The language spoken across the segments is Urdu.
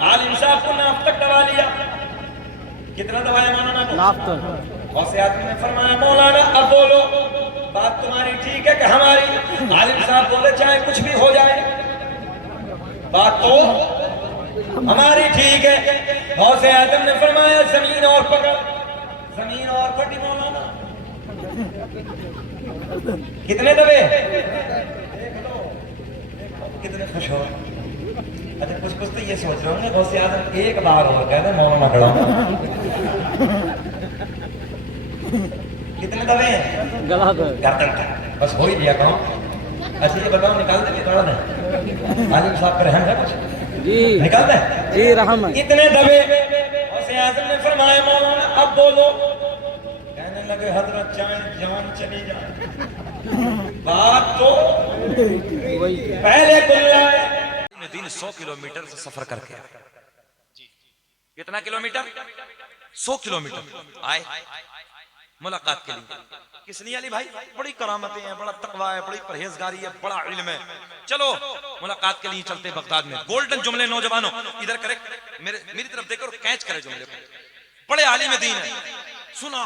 عالم صاحب کو ناف تک دبا لیا. کتنا دبایا مولانا کو؟ ناف تک. غوث اعظم نے فرمایا مولانا اب بولو, بات تمہاری ٹھیک ہے کہ ہماری؟ عالم صاحب بولے چاہے کچھ بھی ہو جائے, بات تو ہماری ٹھیک ہے. غوث اعظم نے فرمایا زمین اور پکڑ. زمین اور پھٹی مولانا. کتنے دبے؟ کتنے خوش ہو. اچھا کچھ تو یہ سوچ رہا ہوں کہ غوث اعظم ایک بار اور کہہ دیں مولانا کھڑا. کتنے دبے ہیں؟ گردن کا بس ہو ہی دیا کام. اچھا یہ بتاؤ نکال دیں کہ توڑ دیں؟ عالم صاحب پر رحم ہے کچھ؟ جی نکال دیں. جی رحم ہے. اتنے دبے. غوث اعظم نے فرمایا مولانا اب بولو. کہنے لگے حضرت چاہے جان چلی جائے, بات تو پہلے کلّا ہے. دین 100 کلومیٹر سے سفر کر کے کتنا کلومیٹر؟ 100 کلومیٹر آئے ملاقات کے لیے. کس لیے علی بھائی؟ بڑی کرامتیں ہیں, بڑا تقویٰ ہے, بڑی پرہیزگاری ہے, بڑا علم ہے. چلو ملاقات کے لیے چلتے بغداد میں. گولڈن جملے نوجوانوں ادھر کرے, میری طرف دیکھو اور کیچ کرے جملے کو. بڑے عالم دین ہے, سنا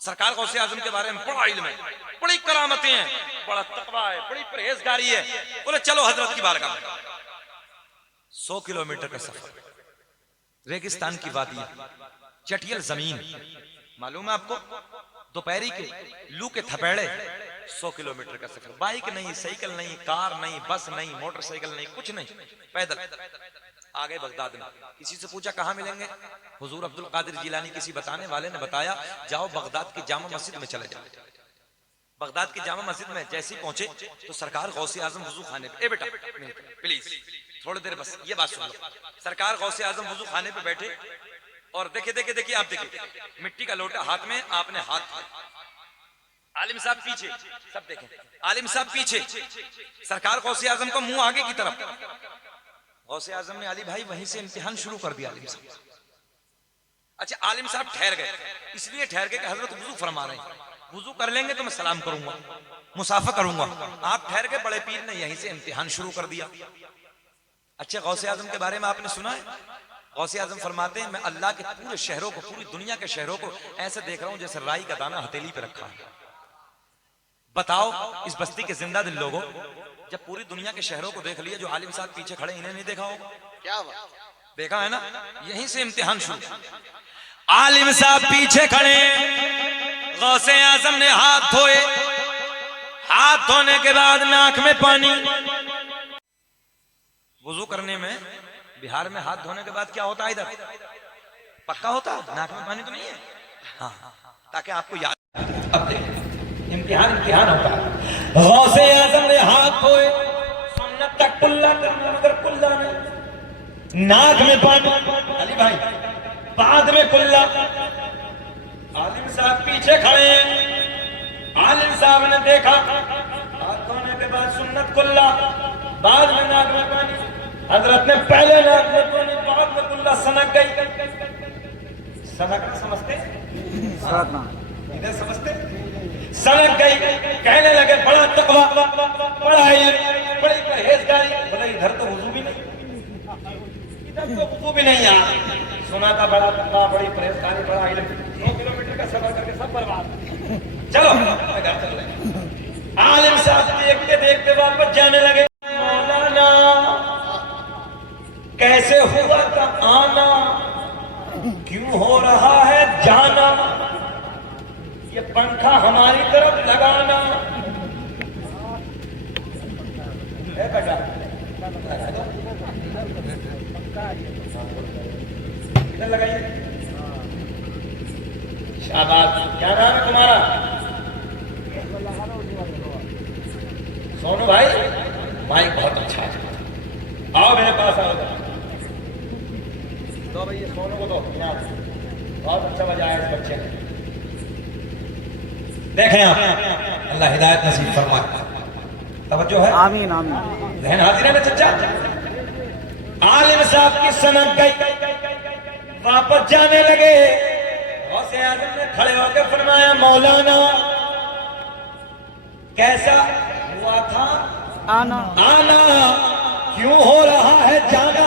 سرکار غوث اعظم کے بارے میں بڑا علم ہے, بڑی کرامتیں ہیں, بڑا تقویٰ ہے, بڑی پرہیزگاری ہے. بولے چلو حضرت کی بارگاہ میں. 100 کلومیٹر کا سفر, ریگستان کی وادی, چٹیل زمین. معلوم ہے آپ کو, دوپہری کے لو کے تھپیڑے. 100 کلومیٹر کا سفر, بائک نہیں, سائیکل نہیں, کار نہیں, بس نہیں, موٹر سائیکل نہیں, کچھ نہیں, پیدل آگے بغداد میں. کسی سے پوچھا کہاں ملیں گے؟ حضور عبد القادر جیلانی کسی بتانے والے نے بتایا جاؤ بغداد کی جامع مسجد میں چلے جاؤ. بغداد کی جامع مسجد میں جیسے پہنچے تو سرکار غوث اعظم وضو خانے پہ. اے بیٹا پلیز تھوڑی دیر بس یہ بات سن لو. سرکار غوث اعظم وضو خانے پہ بیٹھے اور دیکھیں آپ دیکھیں مٹی کا لوٹا ہاتھ میں, آپ نے ہاتھ دھوئے. عالم صاحب پیچھے, سب دیکھیں عالم صاحب پیچھے, سرکار غوث اعظم کا منہ آگے کی طرف. غوث اعظم نے علی بھائی وہیں سے امتحان شروع کر دیا عالم صاحب. اچھا عالم صاحب ٹھہر گئے, اس لیے ٹھہر گئے کہ حضرت وضو فرما رہے ہیں, وضو کر لیں گے تو میں سلام کروں گا, مسافہ کروں گا. آپ ٹھہر گئے, بڑے پیر نے یہیں سے امتحان شروع کر دیا. اچھا غوث اعظم کے بارے میں آپ نے سنا ہے؟ غوث اعظم فرماتے ہیں میں اللہ کے پورے شہروں کو, پوری دنیا کے شہروں کو ایسے دیکھ رہا ہوں جیسے رائی کا دانہ ہتھیلی پہ رکھا ہے. بتاؤ اس بستی کے زندہ دل لوگوں, جب پوری دنیا کے شہروں کو دیکھ لیا, جو عالم صاحب پیچھے کھڑے انہیں نہیں دیکھا ہوگا؟ کیا دیکھا ہے نا, یہیں سے امتحان شروع. عالم صاحب پیچھے کھڑے, غوث اعظم نے ہاتھ دھوئے. ہاتھ دھونے کے بعد ناک میں پانی. وضو کرنے میں بہار میں ہاتھ دھونے کے بعد کیا ہوتا ہے؟ ادھر پکا ہوتا, ناک میں پانی تو نہیں ہے. ہاں تاکہ آپ کو یاد. اب دیکھ امتحان ہوتا ہے. غوث اعظم نے ہاتھ دھوئے, سنت تک کلا کرنا مگر کلا نہیں, ناک میں پانی. علی بھائی بعد میں کلا. عالم صاحب پیچھے کھڑے ہیں, عالم صاحب نے دیکھا ہاتھ دھونے کے بعد سنت کلا, بعد میں ناک میں پانی. حضرت نے پہلے ناک میں پانی, بعد میں کلا. سنک گئی. سنک سمجھتے ادھر سمجھتے سنک گئی. کہنے لگے بڑا تقویٰ, بڑا علم, بڑی پرہیزگاری. بولے ادھر تو وضو بھی نہیں, ادھر تو وضو بھی نہیں. یار سنا تھا بڑا تقویٰ, بڑی پرہیزگاری, بڑا علم. 100 کلومیٹر کا سفر کر کے سب برباد. چلو گھر چل رہے. عالم صاحب دیکھتے دیکھتے واپس جانے لگے. مولانا کیسے ہوا تھا آنا, کیوں ہو رہا ہے جانا, یہ پنکھا ہماری طرف لگانا. اے بیٹا ادھر لگائیے. شاباش. کیا نام ہے تمہارا؟ سونو بھائی. بھائی بہت اچھا ہے, آؤ میرے پاس آؤ. دو بھائی یہ سونو کو دو. بہت اچھا بجایا اس بچے نے. دیکھیں آپ, اللہ ہدایت نصیب فرمائے. توجہ ہے, آمین آمین. ذہن حاضر ہے نا چچا؟ عالم صاحب کی سنک گئی, واپس جانے لگے. غوث اعظم نے کھڑے ہو کے فرمایا مولانا کیسا ہوا تھا آنا, کیوں ہو رہا ہے جانا,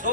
100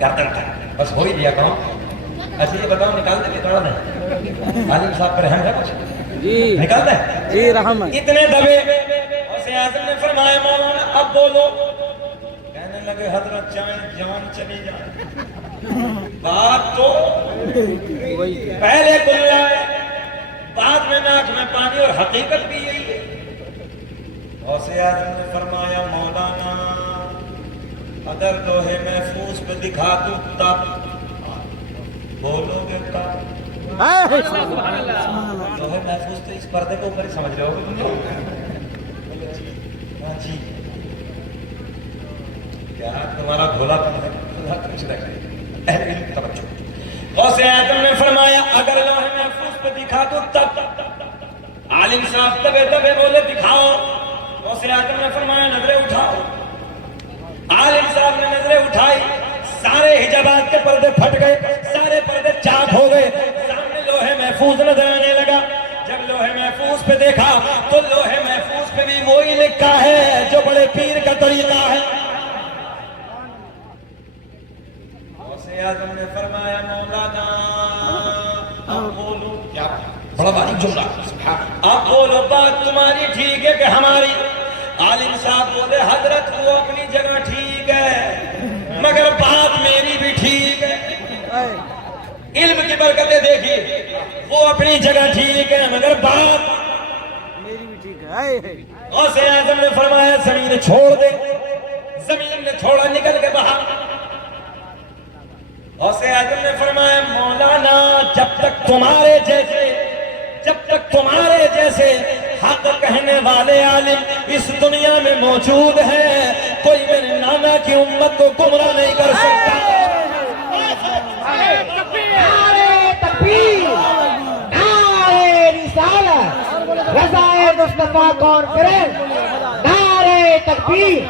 گردن تک بس ہو ہی دیا کام ایسے یہ بتاؤ نکال دیں کہ توڑا دیں عالم صاحب پر رحم ہے کچھ جی نکال دیں جی رحم ہے اتنے دبے غوث اعظم نے فرمایا مولانا اب بولو کہنے لگے حضرت جان جان چلی جائے بات تو وہی پہلے کلا ہے بعد میں ناک میں پانی اور حقیقت بھی یہی ہے غوث اعظم نے فرمایا مولانا اگر لوہے محفوظ پہ دکھا دوں تب بولو گے کب لوہے محفوظ تو اس پردے کو اوپر ہی سمجھ رہے ہو ہاں جی کیا تمہارا بھولا پن ہے اللہ کچھ رکھے اہل علم توجہ غوث اعظم نے فرمایا اگر لوہے محفوظ پہ دکھا دوں تب عالم صاحب دبے دبے بولے دکھاؤ غوث اعظم نے فرمایا نظریں اٹھاؤ عالم صاحب نے نظریں اٹھائی سارے حجابات کے پردے پھٹ گئے سارے پردے چاک ہو گئے سامنے لوہے محفوظ نظر آنے لگا جب لوہے محفوظ پہ دیکھا تو لوہے محفوظ پہ بھی وہی لکھا ہے جو بڑے پیر کا طریقہ ہے غوث اعظم نے فرمایا مولانا اب بولو کیا بڑا باریک جملہ اب بولو بات تمہاری ٹھیک ہے کہ ہماری عالم صاحب بولے حضرت وہ اپنی جگہ ٹھیک ہے مگر بات میری بھی ٹھیک ہے علم کی برکتیں دیکھیے وہ اپنی جگہ ٹھیک ہے مگر بات میری بھی ٹھیک ہے غوث اعظم نے فرمایا زمین چھوڑ دے زمین نے چھوڑا نکل کے باہر غوث اعظم نے فرمایا مولانا جب تک تمہارے جیسے حق کہنے والے عالم اس دنیا میں موجود ہیں کوئی میرے نانا کی امت کو گمراہ نہیں کر سکتا نعرے تکبیر نعرے رسالت رضائے مصطفیٰ کانفرنس نعرے تکبیر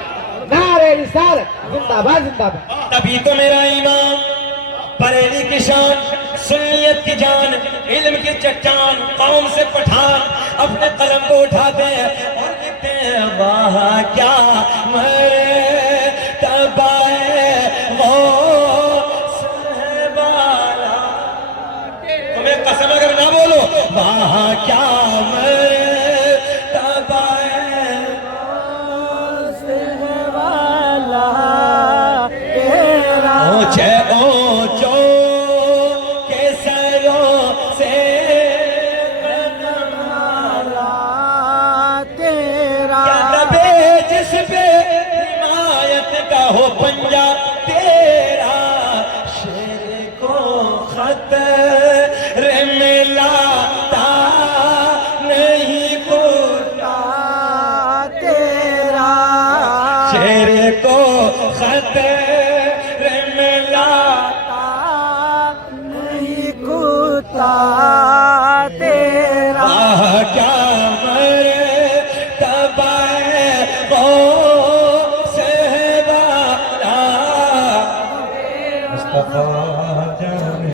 نعرے رسالت زندہ باد زندہ باد تبھی تو میرا ایمان بریلی کی شان سنیت کی جان علم کی چٹان قوم سے پٹھان اپنے قلم کو اٹھاتے ہیں اور لکھتے ہیں واہ کیا مرتبہ ہے وہ صحبالا تمہیں قسم اگر نہ بولو واہ کیا مرتبہ ہے وہ صحبالا اونچے اونچوں کے سروں سے جس پہ حمایت کا ہو پنجہ تیرا شیر کو خط